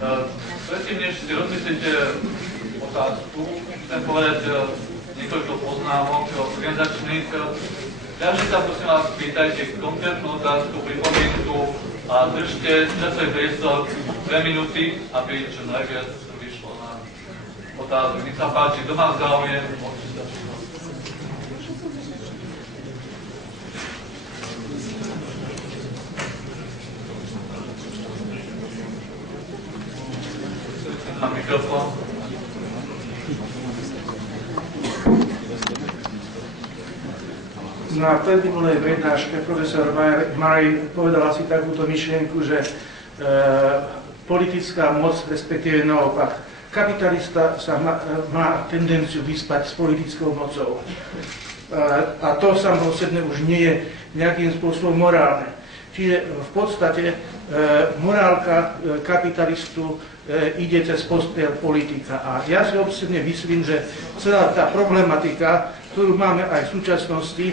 Predtým, než si rozmyslíte otázku, chcem povedať niekoľko poznámok organizačných. Každý sa prosím vás pýtajte konkrétnu otázku, pripomienku a držte časový priestor 2 minúty, aby čo najviac vyšlo na otázku. Nech sa páči, kto má záujem, môžete sa prihlásiť. Na mikrofón. Na predminulej prednáške profesor Murray povedal asi takúto myšlienku, že politická moc, respektíve naopak, kapitalista sa má tendenciu vyspať s politickou mocou. A to samostatne už nie je nejakým spôsobom morálne. Čiže v podstate morálka kapitalistu ide cez postiel politika. A ja si osobne myslím, že celá tá problematika, ktorú máme aj v súčasnosti,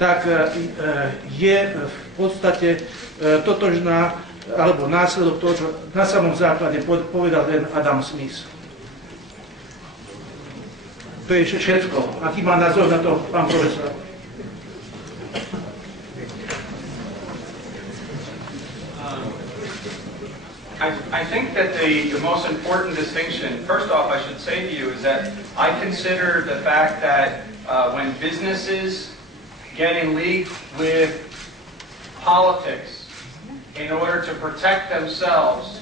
tak je v podstate totožná, alebo následok toho, čo na samom základe povedal ten Adam Smith. To je všetko. Aký má názor na to pán profesor? I think that the most important distinction, first off, I should say to you, is that I consider the fact that when businesses get in league with politics in order to protect themselves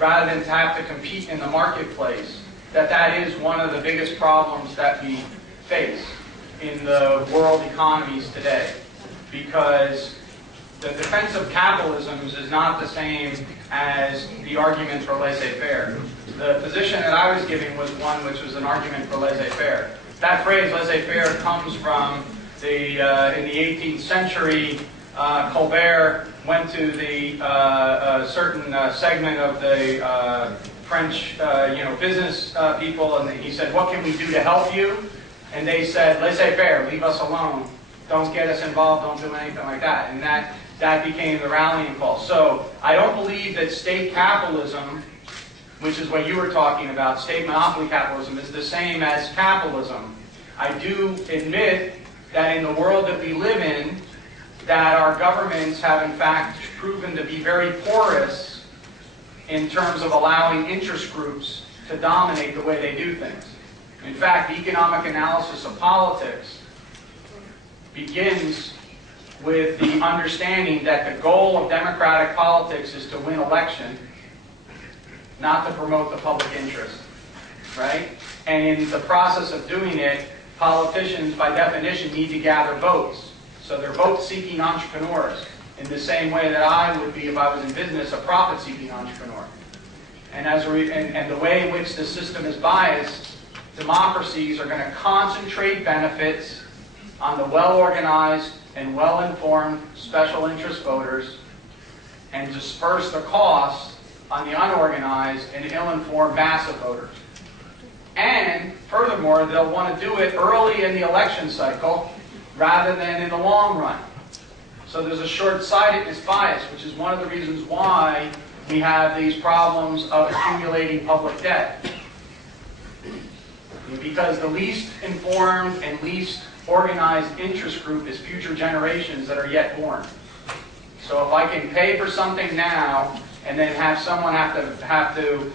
rather than to have to compete in the marketplace, that is one of the biggest problems that we face in the world economies today. Because the defense of capitalism is not the same as the argument for laissez-faire. The position that I was giving was one which was an argument for laissez-faire. That phrase, laissez-faire, comes from in the 18th century, Colbert went to the certain segment of the French business people, and he said, "What can we do to help you?" And they said, "Laissez-faire, leave us alone. Don't get us involved, don't do anything like that." And that became the rallying call. So I don't believe that state capitalism, which is what you were talking about, state monopoly capitalism, is the same as capitalism. I do admit that in the world that we live in, that our governments have in fact proven to be very porous in terms of allowing interest groups to dominate the way they do things. In fact, economic analysis of politics begins with the understanding that the goal of democratic politics is to win election, not to promote the public interest, right? And in the process of doing it, politicians, by definition, need to gather votes. So they're vote-seeking entrepreneurs, in the same way that I would be if I was in business, a profit-seeking entrepreneur. And and the way in which the system is biased, democracies are going to concentrate benefits on the well-organized and well-informed special interest voters and disperse the costs on the unorganized and ill-informed massive voters. And furthermore, they'll want to do it early in the election cycle rather than in the long run. So there's a short-sightedness bias, which is one of the reasons why we have these problems of accumulating public debt. Because the least informed and least organized interest group is future generations that are yet born. So if I can pay for something now and then have someone have to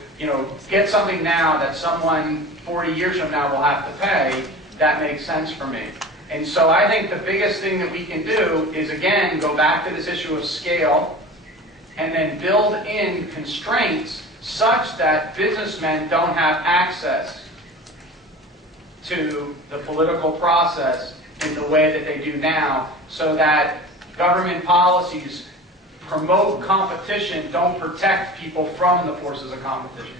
get something now that someone 40 years from now will have to pay, that makes sense for me. And so I think the biggest thing that we can do is, again, go back to this issue of scale and then build in constraints such that businessmen don't have access to the political process in the way that they do now, so that government policies promote competition, don't protect people from the forces of competition.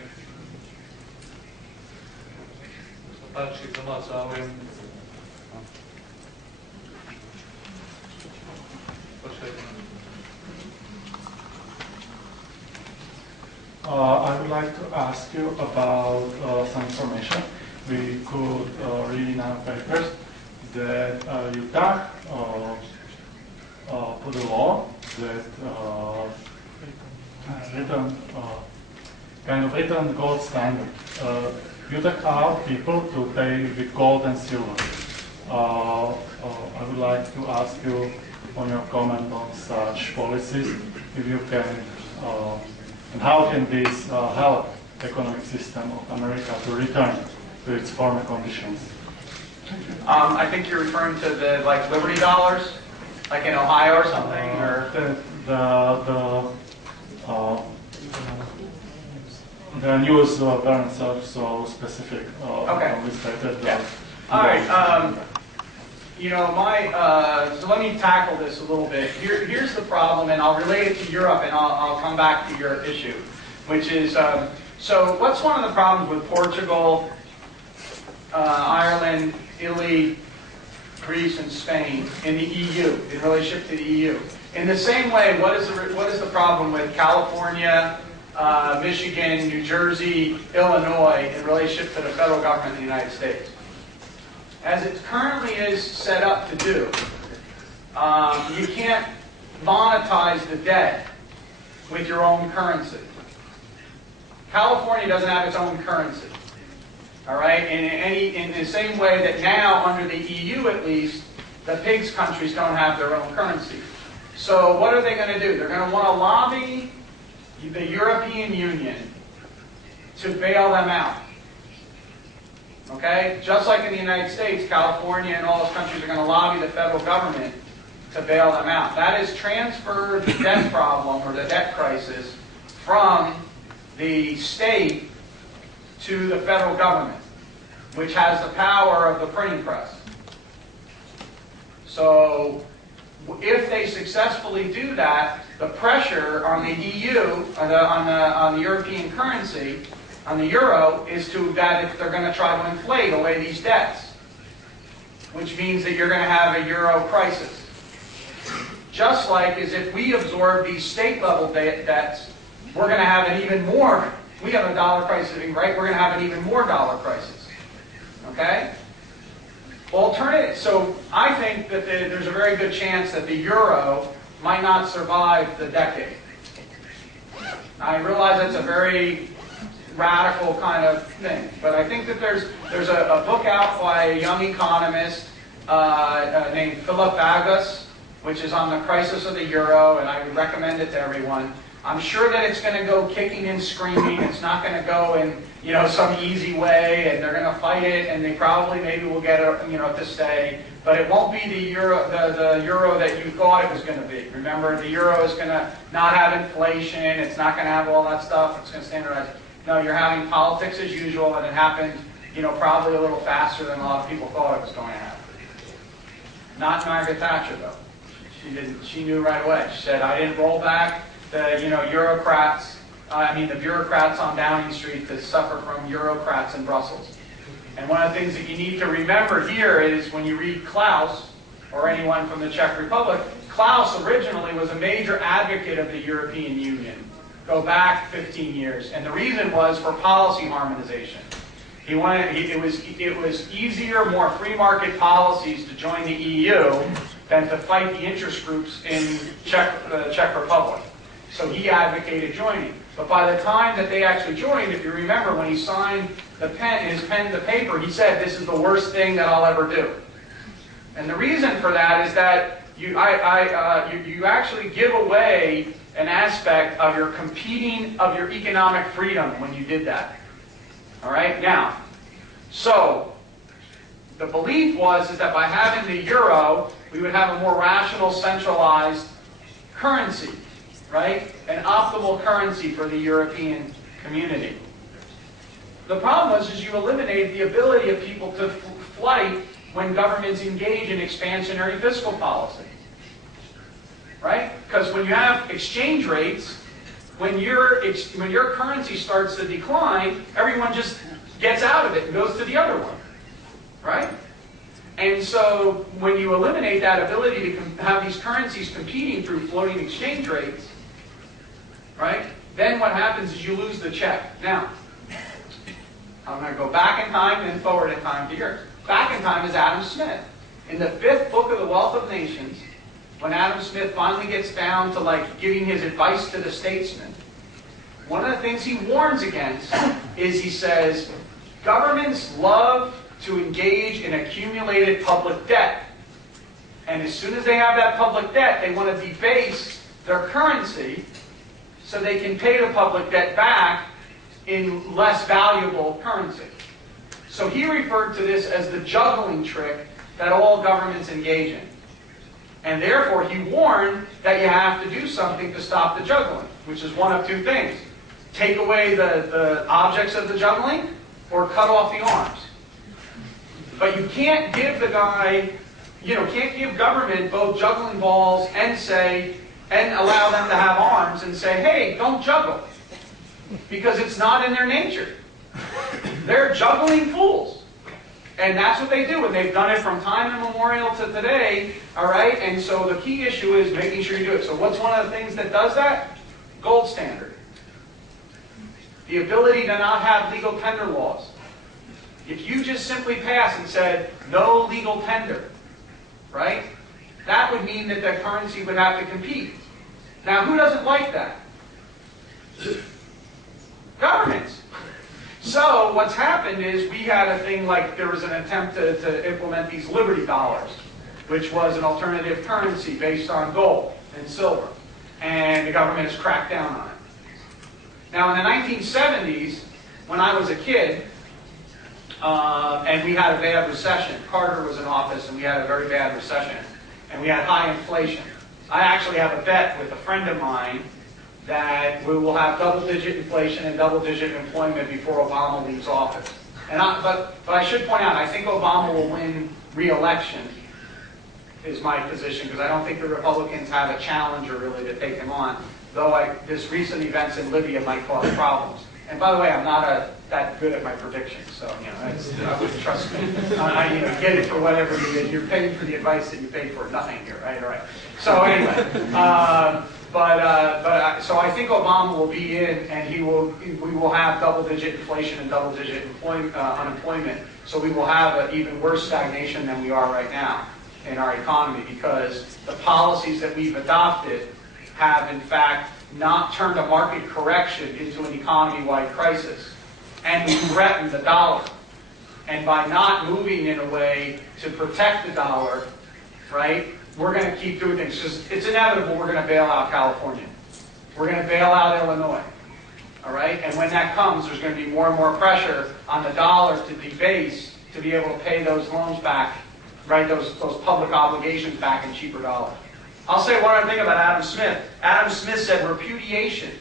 I would like to ask you about some information. We could read in our papers that Utah put a law that return kind of written gold standard. You allow people to pay with gold and silver. I would like to ask you on your comment on such policies, if you can, and how can this help the economic system of America to return to its former conditions? I think you're referring to the like Liberty dollars, like in Ohio or something, or the news weren't so specific. Okay. Yeah. All right. You know, so let me tackle this a little bit. Here's the problem, and I'll relate it to Europe, and I'll come back to your issue, which is, so what's one of the problems with Portugal, Ireland, Italy, Greece, and Spain in the EU, in relationship to the EU? In the same way, what is the problem with California, Michigan, New Jersey, Illinois in relationship to the federal government of the United States? As it currently is set up to do, you can't monetize the debt with your own currency. California doesn't have its own currency. All right? In the same way that now, under the EU at least, the PIGS countries don't have their own currency. So what are they going to do? They're going to want to lobby the European Union to bail them out. Okay? Just like in the United States, California and all those countries are going to lobby the federal government to bail them out. That is transfer the debt problem or the debt crisis from the state to the federal government, which has the power of the printing press. So if they successfully do that, the pressure on the EU, on the European currency, on the euro, is that if they're going to try to inflate away these debts, which means that you're going to have a euro crisis. Just like as if we absorb these state-level debts, we're going to have an even more, we have a dollar crisis, right? We're going to have an even more dollar crisis. Okay? Alternative, so I think that there's a very good chance that the euro might not survive the decade. I realize that's a very radical kind of thing, but I think that there's a book out by a young economist named Philip Agus, which is on the crisis of the euro, and I would recommend it to everyone. I'm sure that it's going to go kicking and screaming. It's not going to go in, some easy way, and they're going to fight it, and they probably maybe will get it, to stay. But it won't be the euro that you thought it was going to be. Remember, the euro is going to not have inflation. It's not going to have all that stuff. It's going to standardize. No, you're having politics as usual, and it happened, probably a little faster than a lot of people thought it was going to happen. Not Margaret Thatcher, though. She didn't. She knew right away. She said, "I didn't roll back the, the bureaucrats on Downing Street to suffer from Eurocrats in Brussels." And one of the things that you need to remember here is when you read Klaus, or anyone from the Czech Republic, Klaus originally was a major advocate of the European Union. Go back 15 years. And the reason was for policy harmonization. He wanted, it was easier, more free market policies to join the EU than to fight the interest groups in the Czech Republic. So he advocated joining. But by the time that they actually joined, if you remember, when he signed his pen to paper, he said, "This is the worst thing that I'll ever do." And the reason for that is that you actually give away an aspect of your economic freedom when you did that. All right? Now, so the belief is that by having the euro, we would have a more rational, centralized currency, right? An optimal currency for the European community. The problem is you eliminate the ability of people to flight when governments engage in expansionary fiscal policy. Right? Because when you have exchange rates, when your currency starts to decline, everyone just gets out of it and goes to the other one. Right? And so when you eliminate that ability to have these currencies competing through floating exchange rates, right, then what happens is you lose the check. Now, I'm going to go back in time and forward in time to yours. Back in time is Adam Smith. In the 5th book of the Wealth of Nations, when Adam Smith finally gets down to giving his advice to the statesman, one of the things he warns against is he says, governments love to engage in accumulated public debt. And as soon as they have that public debt, they want to debase their currency so they can pay the public debt back in less valuable currency. So he referred to this as the juggling trick that all governments engage in. And therefore he warned that you have to do something to stop the juggling, which is one of two things. Take away the objects of the juggling, or cut off the arms. But you can't give the guy, can't give government both juggling balls and allow them to have arms and say, hey, don't juggle. Because it's not in their nature. They're juggling fools. And that's what they do, and they've done it from time immemorial to today, all right? And so the key issue is making sure you do it. So what's one of the things that does that? Gold standard. The ability to not have legal tender laws. If you just simply pass and said, no legal tender, right? That would mean that the currency would have to compete. Now, who doesn't like that? Governments. So what's happened is we had a thing like there was an attempt to implement these Liberty dollars, which was an alternative currency based on gold and silver. And the government has cracked down on it. Now in the 1970s, when I was a kid, and we had a bad recession, Carter was in office and we had a very bad recession, and we had high inflation. I actually have a bet with a friend of mine that we will have double-digit inflation and double-digit employment before Obama leaves office. But I should point out, I think Obama will win re-election, is my position, because I don't think the Republicans have a challenger really to take him on, though this recent events in Libya might cause problems. And by the way, I'm not that good at my predictions, so I wouldn't trust me. Get it for whatever you get. You're paying for the advice that you paid for nothing here, right? All right. So anyway, so I think Obama will be in, and we will have double-digit inflation and double-digit unemployment. So we will have an even worse stagnation than we are right now in our economy, because the policies that we've adopted have, in fact, not turned a market correction into an economy-wide crisis. And we threaten the dollar. And by not moving in a way to protect the dollar, right, we're going to keep doing things. Because it's inevitable we're going to bail out California. We're going to bail out Illinois. All right? And when that comes, there's going to be more and more pressure on the dollar to debase to be able to pay those loans back, right, those public obligations back in cheaper dollars. I'll say one other thing about Adam Smith. Adam Smith said repudiation,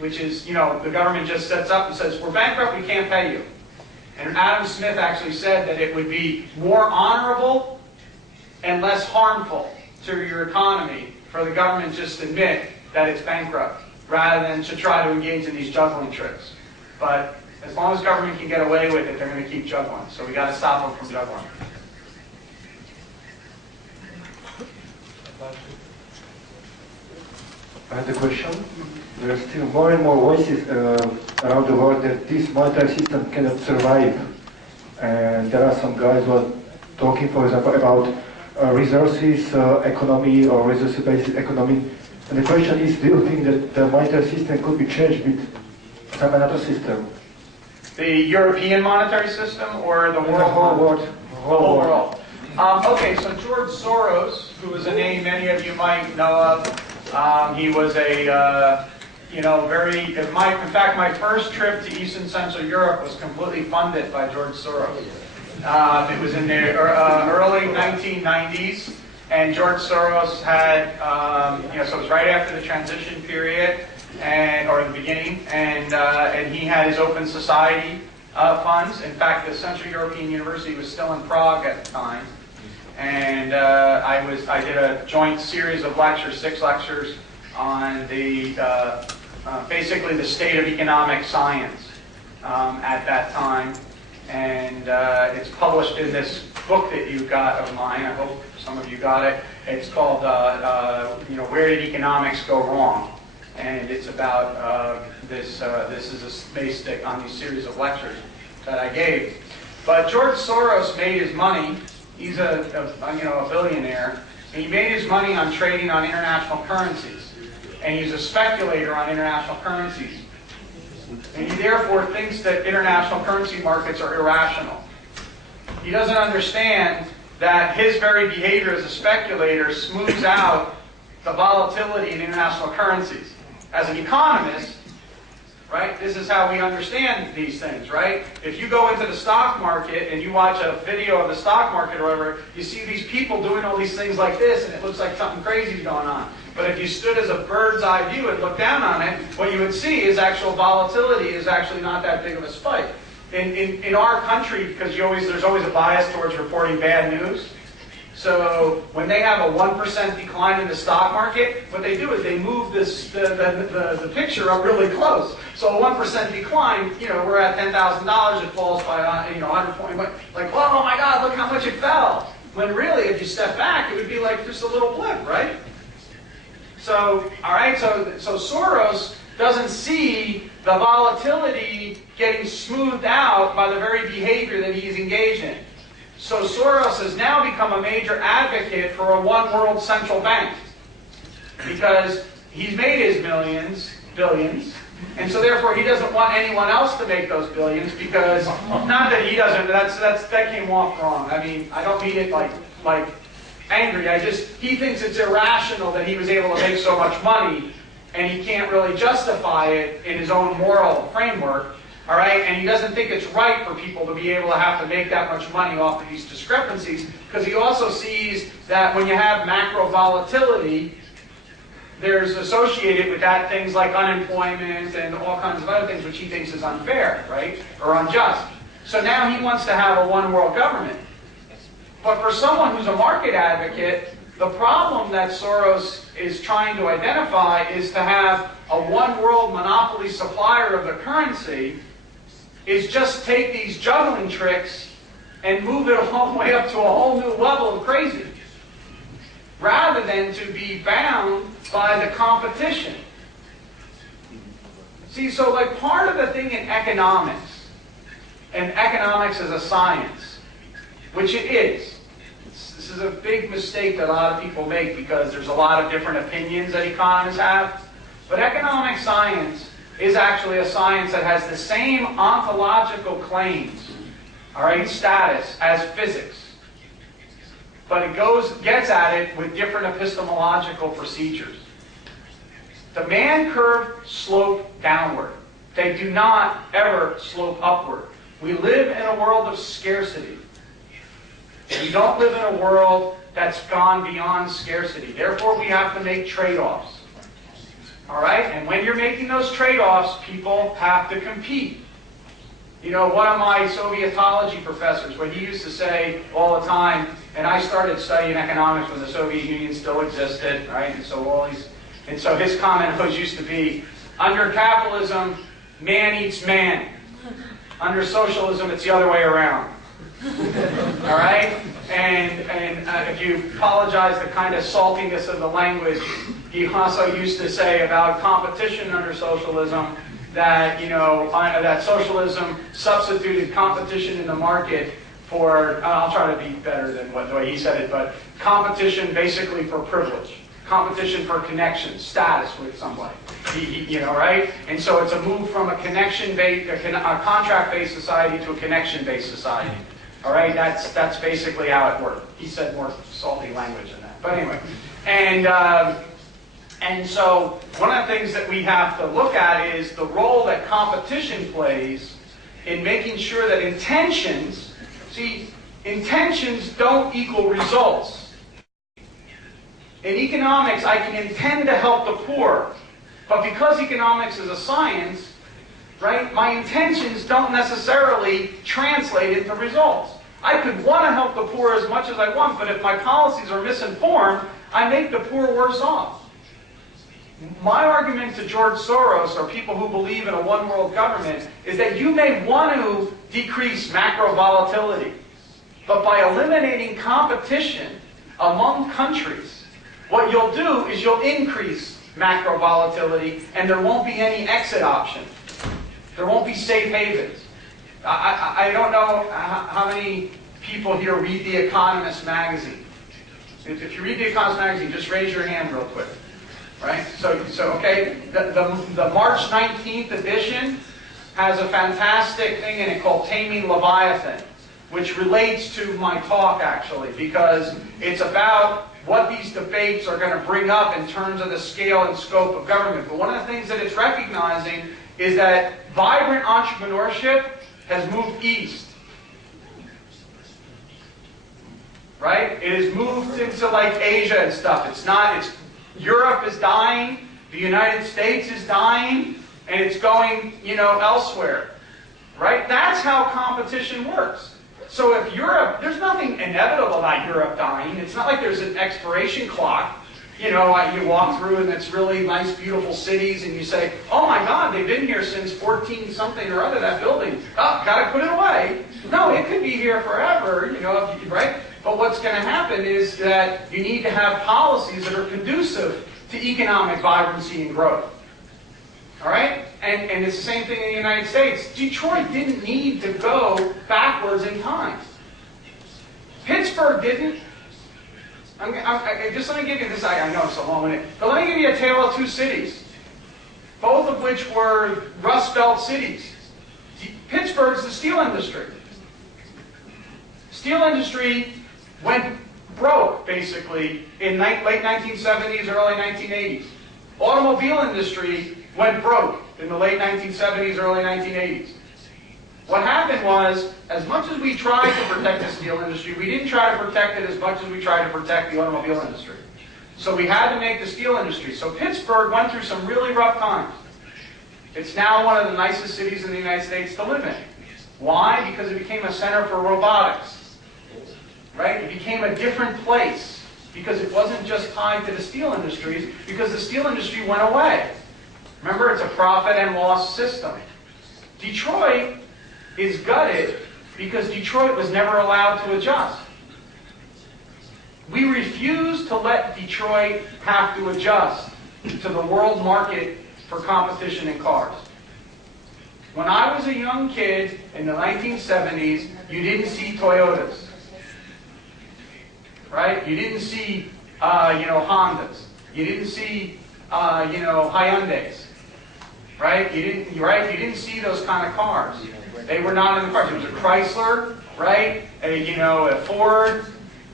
which is, the government just sets up and says, we're bankrupt, we can't pay you. And Adam Smith actually said that it would be more honorable and less harmful to your economy for the government just to admit that it's bankrupt, rather than to try to engage in these juggling tricks. But as long as government can get away with it, they're going to keep juggling. So we got to stop them from juggling. I have a question. There are still more and more voices around the world that this monetary system cannot survive. And there are some guys who are talking, for example, about resources economy or resource-based economy. And the question is, do you think that the monetary system could be changed with some another system? The European monetary system or the world? The whole world. The whole world. Okay, so George Soros, who is a name many of you might know of, he was a, in fact, my first trip to East and Central Europe was completely funded by George Soros. It was in the early 1990s, and George Soros had, so it was right after the transition period, or the beginning, and he had his Open Society funds. In fact, the Central European University was still in Prague at the time. And I did a joint series of lectures, 6 lectures, on the basically the state of economic science at that time. And it's published in this book that you got of mine. I hope some of you got it. It's called, Where Did Economics Go Wrong? And it's about this is based on these series of lectures that I gave. But George Soros made his money. He's a billionaire. And he made his money on trading on international currencies. and he's a speculator on international currencies. And he therefore thinks that international currency markets are irrational. He doesn't understand that his very behavior as a speculator smooths out the volatility in international currencies. As an economist, right, this is how we understand these things, right? If you go into the stock market and you watch a video of the stock market or whatever, you see these people doing all these things like this, and it looks like something crazy is going on. But if you stood as a bird's eye view and looked down on it, what you would see is actual volatility is actually not that big of a spike. In our country, because there's always a bias towards reporting bad news, so when they have a 1% decline in the stock market, what they do is they move the picture up really close. So a 1% decline, we're at $10,000, it falls by 120. Like, oh my God, look how much it fell. When really, if you step back, it would be like just a little blip, right? So, all right, so Soros doesn't see the volatility getting smoothed out by the very behavior that he's engaged in. So Soros has now become a major advocate for a one-world central bank because he's made his billions, and so therefore he doesn't want anyone else to make those billions because, not that he doesn't, that came off wrong. I mean, I don't mean it like angry, he thinks it's irrational that he was able to make so much money and he can't really justify it in his own moral framework. All right, and he doesn't think it's right for people to be able to have to make that much money off of these discrepancies, because he also sees that when you have macro volatility, there's associated with that things like unemployment and all kinds of other things which he thinks is unfair, right, or unjust. So now he wants to have a one-world government. But for someone who's a market advocate, the problem that Soros is trying to identify is to have a one-world monopoly supplier of the currency is just take these juggling tricks and move it all the way up to a whole new level of crazy, rather than to be bound by the competition. See, so like part of the thing in economics, and economics is a science, which it is. This is a big mistake that a lot of people make because there's a lot of different opinions that economists have. But economic science is actually a science that has the same ontological claims, all right, status as physics. But it gets at it with different epistemological procedures. Demand curves slope downward. They do not ever slope upward. We live in a world of scarcity. We don't live in a world that's gone beyond scarcity. Therefore, we have to make trade-offs. All right? And when you're making those trade-offs, people have to compete. One of my Sovietology professors, what he used to say all the time, and I started studying economics when the Soviet Union still existed, right? And so his comment always used to be, under capitalism, man eats man. Under socialism, it's the other way around. All right? And if you apologize the kind of saltiness of the language, he also used to say about competition under socialism that, that socialism substituted competition in the market for, I'll try to be better than the way he said it, but competition basically for privilege. Competition for connection, status with somebody, right? And so it's a move from a connection-based, a contract-based society to a connection-based society. All right, that's basically how it worked. He said more salty language than that, but anyway. And so one of the things that we have to look at is the role that competition plays in making sure that intentions don't equal results. In economics, I can intend to help the poor, but because economics is a science, right, my intentions don't necessarily translate into results. I could want to help the poor as much as I want, but if my policies are misinformed, I make the poor worse off. My argument to George Soros, or people who believe in a one-world government, is that you may want to decrease macro volatility, but by eliminating competition among countries, what you'll do is you'll increase macro volatility, and there won't be any exit option. There won't be safe havens. I don't know how many people here read The Economist magazine. If you read The Economist magazine, just raise your hand real quick. right? So okay, the March 19th edition has a fantastic thing in it called Taming Leviathan, which relates to my talk actually, because it's about what these debates are going to bring up in terms of the scale and scope of government. But one of the things that it's recognizing is that vibrant entrepreneurship has moved east. Right? It has moved into like Asia and stuff. Europe is dying, the United States is dying, and it's going, elsewhere. Right? That's how competition works. So if Europe, there's nothing inevitable about Europe dying. It's not like there's an expiration clock. You walk through and it's really nice, beautiful cities, and you say, oh my God, they've been here since 14 something or other, that building. Oh, gotta put it away. No, it could be here forever, right? But what's going to happen is that you need to have policies that are conducive to economic vibrancy and growth. All right? And it's the same thing in the United States. Detroit didn't need to go backwards in time. Pittsburgh didn't. Just let me give you this. I know it's a long one, but let me give you a tale of two cities, both of which were Rust Belt cities. Pittsburgh's the steel industry. Steel industry went broke, basically, in late 1970s, early 1980s. Automobile industry went broke in the late 1970s, early 1980s. What happened was, as much as we tried to protect the steel industry, we didn't try to protect it as much as we tried to protect the automobile industry. So we had to make the steel industry. So Pittsburgh went through some really rough times. It's now one of the nicest cities in the United States to live in. Why? Because it became a center for robotics. Right? It became a different place because it wasn't just tied to the steel industries, because the steel industry went away. Remember, it's a profit and loss system. Detroit is gutted because Detroit was never allowed to adjust. We refuse to let Detroit have to adjust to the world market for competition in cars. When I was a young kid in the 1970s, you didn't see Toyotas. Right? You didn't see, Hondas. You didn't see, Hyundais. Right? You didn't see those kind of cars. They were not in the cars. It was a Chrysler, right? A Ford,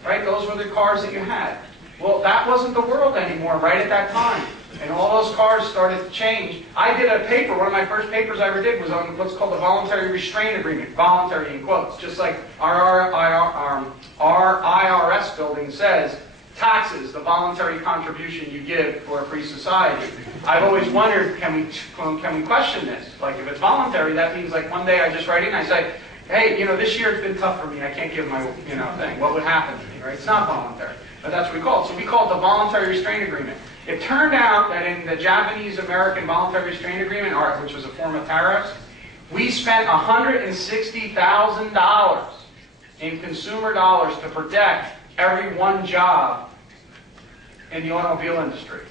right? Those were the cars that you had. Well, that wasn't the world anymore right at that time. And all those cars started to change. I did a paper, one of my first papers I ever did was on what's called the Voluntary Restraint Agreement. Voluntary in quotes. Just like our IRS building says, taxes, the voluntary contribution you give for a free society. I've always wondered, can we question this? Like if it's voluntary, that means like one day I just write in and I say, hey, this year it's been tough for me. I can't give my, thing. What would happen to me, right? It's not voluntary. But that's what we call it. So we call it the Voluntary Restraint Agreement. It turned out that in the Japanese-American Voluntary Restraint Agreement, which was a form of tariffs, we spent $160,000 in consumer dollars to protect every one job in the automobile industry.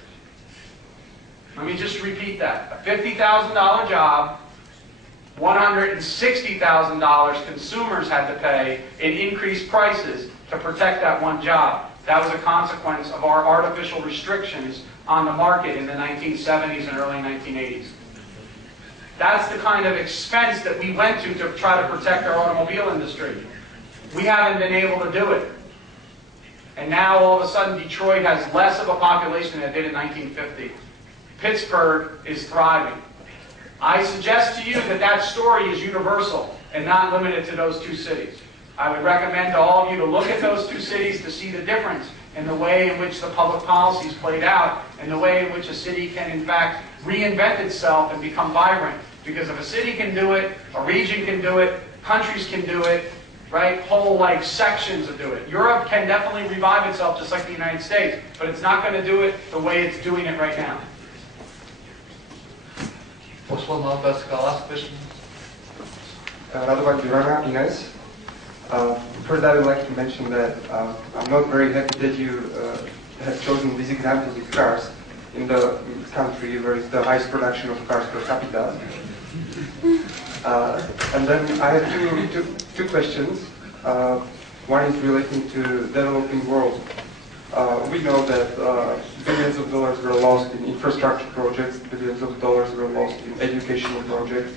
Let me just repeat that. A $50,000 job, $160,000 consumers had to pay in increased prices to protect that one job. That was a consequence of our artificial restrictions on the market in the 1970s and early 1980s. That's the kind of expense that we went to try to protect our automobile industry. We haven't been able to do it. And now all of a sudden Detroit has less of a population than it did in 1950. Pittsburgh is thriving. I suggest to you that that story is universal and not limited to those two cities. I would recommend to all of you to look at those two cities to see the difference in the way in which the public policies played out and the way in which a city can in fact reinvent itself and become vibrant. Because if a city can do it, a region can do it, countries can do it, right? Whole sections of do it. Europe can definitely revive itself just like the United States, but it's not going to do it the way it's doing it right now. Posledná otázka, last question. Radovan Durana, Ines. First, I would like to mention that I'm not very happy that you have chosen this example with cars in the country where it's the highest production of cars per capita. And then I have two questions. One is relating to developing world. We know that billions of dollars were lost in infrastructure projects, billions of dollars were lost in educational projects.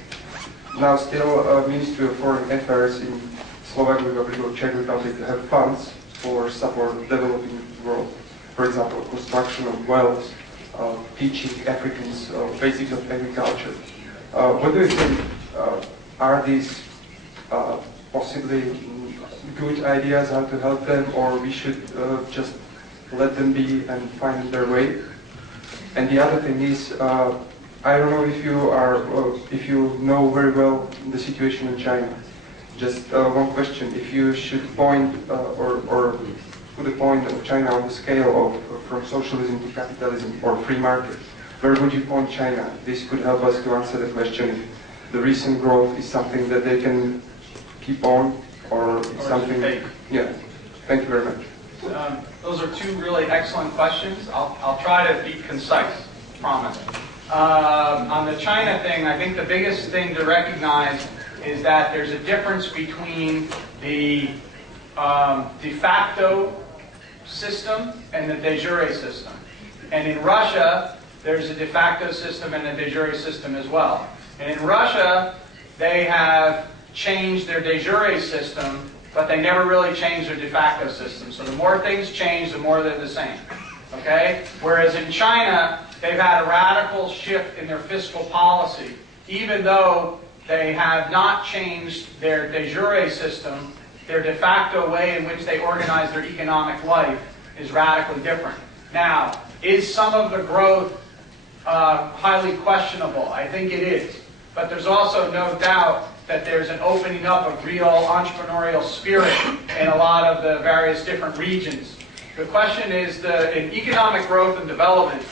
Now still, Ministry of Foreign Affairs in Slovak Republic or Czech Republic have funds for support of developing world. For example, construction of wells, teaching Africans basics of agriculture. What do you think? Are these possibly good ideas how to help them, or we should just let them be and find their way? And the other thing is, I don't know if you know very well the situation in China. Just one question: if you should point or put a point of China on the scale of from socialism to capitalism or free market, where would you point China? This could help us to answer the question: the recent growth is something that they can keep on, or something? Yeah. Thank you very much. Those are two really excellent questions. I'll try to be concise, promise. On the China thing, I think the biggest thing to recognize is that there's a difference between the de facto system and the de jure system. And in Russia, there's a de facto system and a de jure system as well. And in Russia, they have changed their de jure system, but they never really changed their de facto system. So the more things change, the more they're the same. Okay? Whereas in China, they've had a radical shift in their fiscal policy, even though they have not changed their de jure system. Their de facto way in which they organize their economic life is radically different. Now, is some of the growth highly questionable? I think it is. But there's also no doubt that there's an opening up of real entrepreneurial spirit in a lot of the various different regions. The question is, in economic growth and development,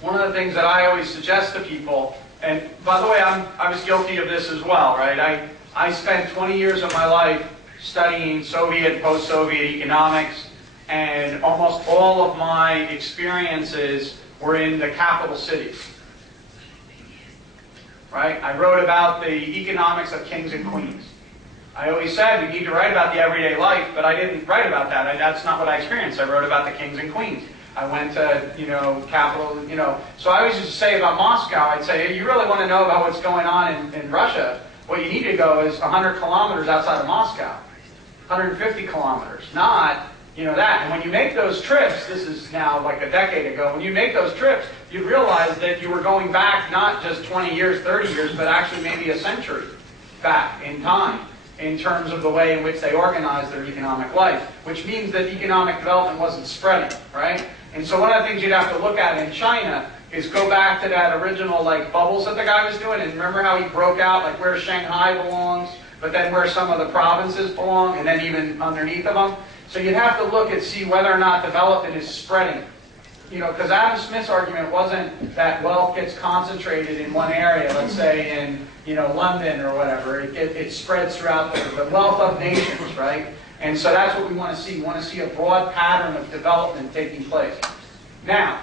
one of the things that I always suggest to people, and by the way, I was guilty of this as well, right? I spent 20 years of my life studying Soviet, post-Soviet economics, and almost all of my experiences were in the capital cities. Right? I wrote about the economics of kings and queens. I always said we need to write about the everyday life, but I didn't write about that. That's not what I experienced. I wrote about the kings and queens. I went to, capital, So I always used to say about Moscow, I'd say, hey, you really want to know about what's going on in Russia, what you need to go is 100 kilometers outside of Moscow. 150 kilometers, not, that. And when you make those trips, this is now like a decade ago, when you make those trips, you realize that you were going back not just 20 years, 30 years, but actually maybe a century back in time in terms of the way in which they organized their economic life, which means that economic development wasn't spreading, right? And so one of the things you'd have to look at in China is go back to that original bubbles that the guy was doing, and remember how he broke out where Shanghai belongs, but then where some of the provinces belong, and then even underneath of them. So you'd have to look and see whether or not development is spreading. Because Adam Smith's argument wasn't that wealth gets concentrated in one area, let's say in, London or whatever. It spreads throughout the wealth of nations, right? And so that's what we want to see. We want to see a broad pattern of development taking place. Now,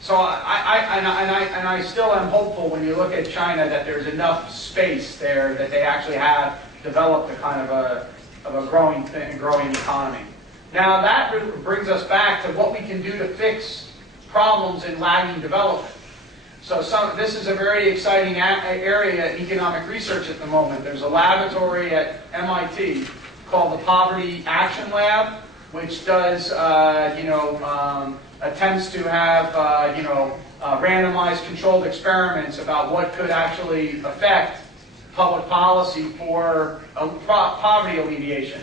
so I still am hopeful when you look at China that there's enough space there that they actually have developed a kind of a growing economy. Now that brings us back to what we can do to fix problems in lagging development. So this is a very exciting area in economic research at the moment. There's a laboratory at MIT called the Poverty Action Lab, which does attempts to have randomized controlled experiments about what could actually affect public policy for poverty alleviation.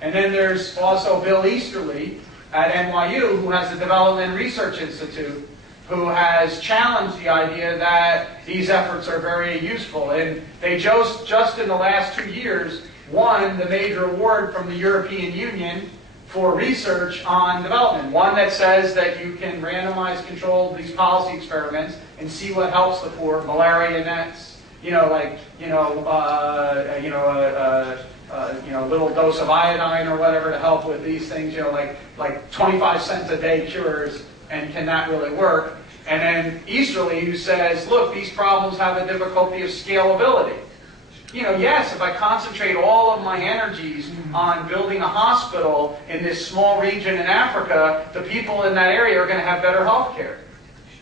And then there's also Bill Easterly at NYU, who has the Development Research Institute, who has challenged the idea that these efforts are very useful. And they just in the last 2 years won the major award from the European Union for research on development. One that says that you can randomize control these policy experiments and see what helps the poor, malaria nets, a little dose of iodine or whatever to help with these things, like 25 cents a day cures, and can that really work? And then Easterly, who says, look, these problems have a difficulty of scalability. You know, yes, if I concentrate all of my energies on building a hospital in this small region in Africa, the people in that area are going to have better health care.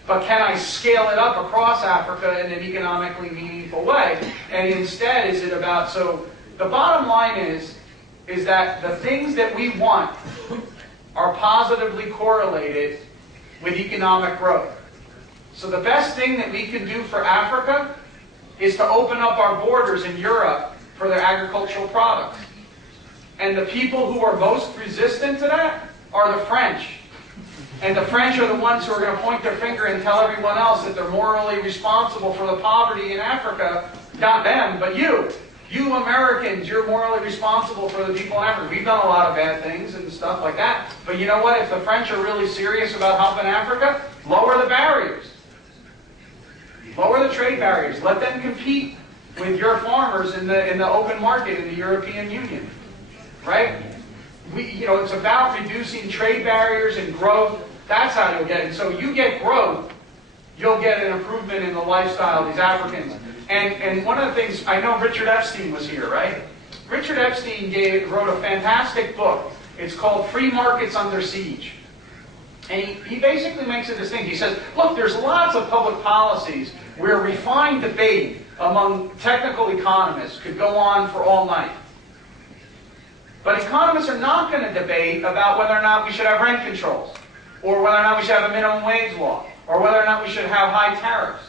But can I scale it up across Africa in an economically meaningful way? And instead, is it about, so the bottom line is that the things that we want are positively correlated with economic growth. So the best thing that we can do for Africa is to open up our borders in Europe for their agricultural products. And the people who are most resistant to that are the French. And the French are the ones who are going to point their finger and tell everyone else that they're morally responsible for the poverty in Africa. Not them, but you. You Americans, you're morally responsible for the people in Africa. We've done a lot of bad things and stuff like that. But you know what? If the French are really serious about helping Africa, lower the barriers. Lower the trade barriers. Let them compete with your farmers in the open market in the European Union. Right? It's about reducing trade barriers and growth. That's how you'll get it. So you get growth, you'll get an improvement in the lifestyle of these Africans. And one of the things, I know Richard Epstein was here, right? Richard Epstein wrote a fantastic book. It's called Free Markets Under Siege. And he basically makes a distinction. He says, look, there's lots of public policies where refined debate among technical economists could go on for all night. But economists are not going to debate about whether or not we should have rent controls, or whether or not we should have a minimum wage law, or whether or not we should have high tariffs.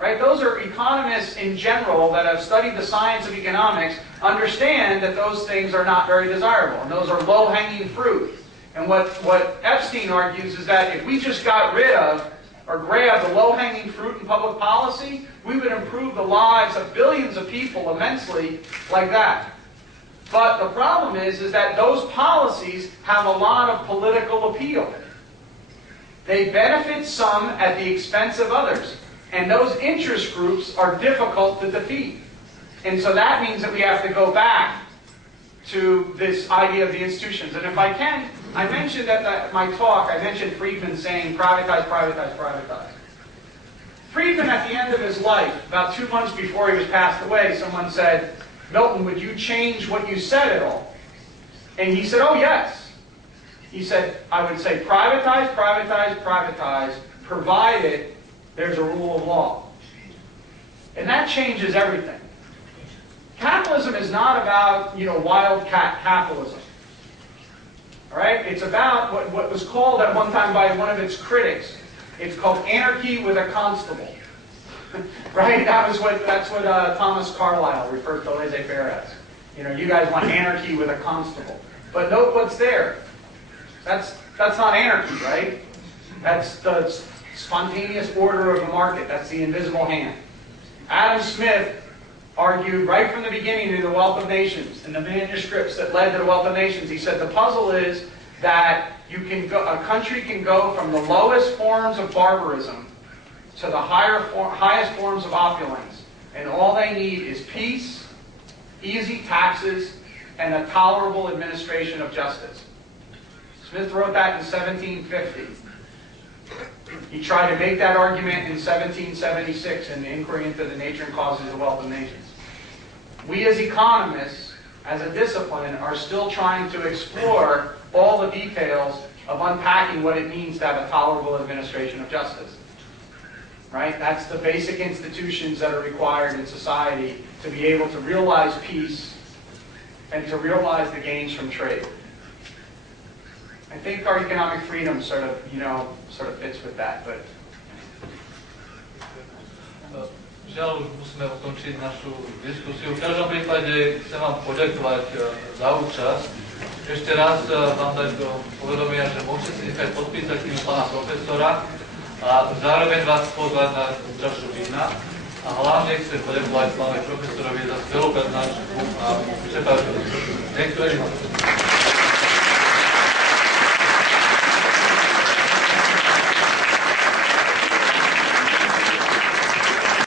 Right? Those are economists in general that have studied the science of economics, understand that those things are not very desirable, and those are low-hanging fruit. And what Epstein argues is that if we just got rid of or grabbed the low-hanging fruit in public policy, we would improve the lives of billions of people immensely like that. But the problem is that those policies have a lot of political appeal. They benefit some at the expense of others. And those interest groups are difficult to defeat. And so that means that we have to go back to this idea of the institutions. And if I can, I mentioned at my talk, I mentioned Friedman saying, privatize, privatize, privatize. Friedman, at the end of his life, about 2 months before he was passed away, someone said, Milton, would you change what you said at all? And he said, oh, yes. He said, I would say privatize, privatize, privatize, provided there's a rule of law. And that changes everything. Capitalism is not about, wildcat capitalism. All right? It's about what was called at one time by one of its critics. It's called anarchy with a constable. Right? That's what Thomas Carlyle referred to laissez-faire as. You guys want anarchy with a constable. But note what's there. That's not anarchy, right? That's the spontaneous order of the market. That's the invisible hand. Adam Smith argued right from the beginning in The Wealth of Nations, in the manuscripts that led to The Wealth of Nations, he said the puzzle is that a country can go from the lowest forms of barbarism to the highest forms of opulence. And all they need is peace, easy taxes, and a tolerable administration of justice. Smith wrote that in 1750. He tried to make that argument in 1776 in the Inquiry into the Nature and Causes of the Wealth of Nations. We as economists, as a discipline, are still trying to explore all the details of unpacking what it means to have a tolerable administration of justice. Right? That's the basic institutions that are required in society to be able to realize peace and to realize the gains from trade. I think our economic freedom sort of fits with that, but žiaľ, už musíme ukončiť našu diskusiu. V každom prípade chcem vám poďakovať za účasť. Ešte raz vám dať do povedomia, že môžete si nechať podpísať tým pána profesora a zároveň vás pozvať na čašu vína. A hlavne chcem poďakovať pánovi profesorovi za skvelú prednášku a prepáčte, niektoré